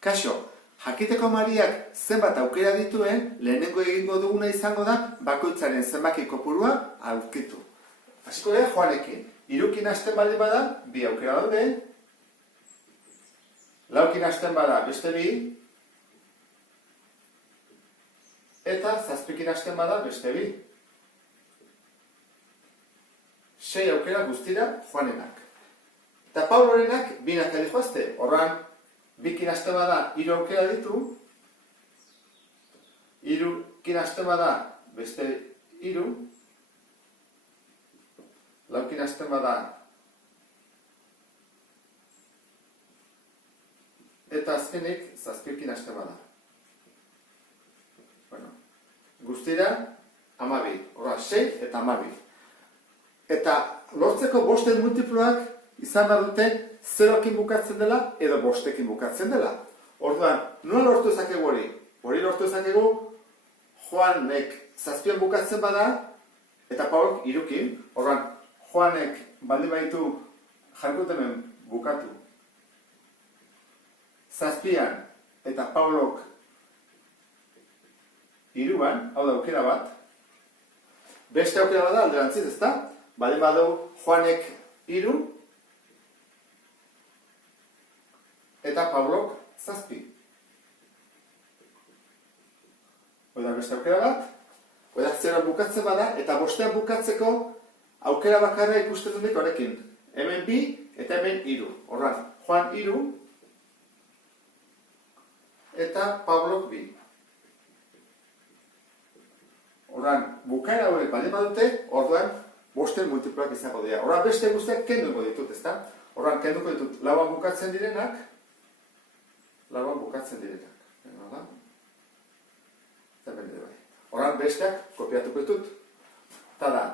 Kaixo, jakiteko Mariak zenbat aukera dituen, lehenengo egingo duguna izango da bakoitzaren zenbaki kopurua aurkitu. Hasiko gara Joanekin. 3ekin hasten baldin bada, 2 aukera daude. 4ekin hasten bada, beste 2. Eta 7ekin hasten bada, beste 2. 6 aukera guztira Joanenak. Eta Paulorenak 2 dihoazte. Horran, 2ekin hasten bada, 3 aukera ditu. 3ekin hasten bada, beste 3. 4ekin hasten bada, eta azkenik 7ekin hasten bada. Bueno, guztira 12. Horra, 6 eta 12. Eta lortzeko 5 multiploak izan badute 0ekin bukatzen dela edo 5ekin bukatzen dela. Orduan, nola lortu ezakegu hori? Hori lortu ezakegu Joanek 7ean bukatzen bada eta Paulok 3ekin. Orduan, Joanek baldin baditu jarriko hemen bukatu 7ean eta Paulok 3ean, hau da aukera bat. Beste aukera bat da alderantziz, ezta? Baldin badu Joanek 3 eta Paulok 7. Oida beste aukera bat. Oida 0 bukatzen bada eta 5ean bukatzeko aukera bakarra ikusten dut horrekin. Hemen 2 eta hemen 3. Horran, Joan 3 eta Paulok 2. Horran, bukaera horiek baldin badute, orduan 5 multiploak izango dira. Horran, beste guztiak kenduko ditut, ezta? Horran, kenduko ditut 4an bukatzen direnak. 4an bukatzen direnak. Horran, besteak kopiatuko ditut. Eta da,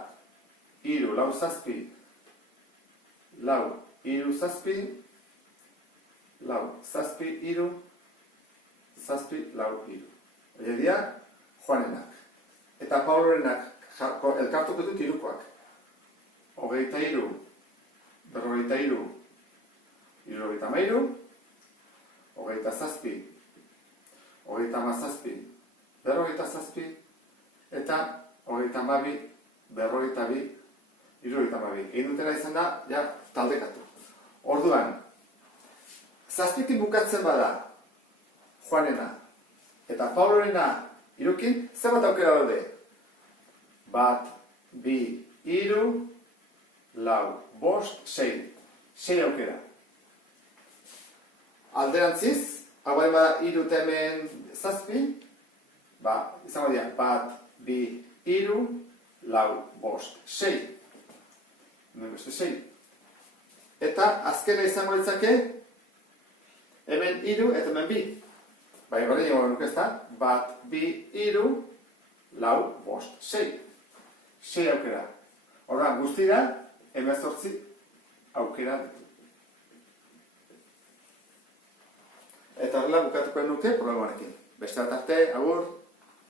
3, 4, 7, 4, 3, 7, 4, 7, 3, 7, 4, 3. Hori dira, Joanenak. Eta Paulorenak elkartuko dut 3koak. 23, 43, 73, 27, 27, 47, eta 32, 42, 72. Egin dutena izan da, ja, taldekatu. Orduan, 7ekin bukatzen bada Joanena eta Paulorena 3ekin, zer bat aukera daude? 1, 2, 3, 4, 5, 6. 6 aukera. Alderantziz, hau bada 3 eta hemen 7, izango dira, 1, 2, 3, 4, 5, 6. Hemen beste 6. Eta azkena izango litzake, hemen 3 eta hemen 2. Bai, gure nigo nuke ezta? 1, 2, 3, 4, 5, 6. 6 aukera. Horra, guztira, 18 aukera ditu. Eta horrela bukatuko nuke problemarekin. Beste bat arte, agur!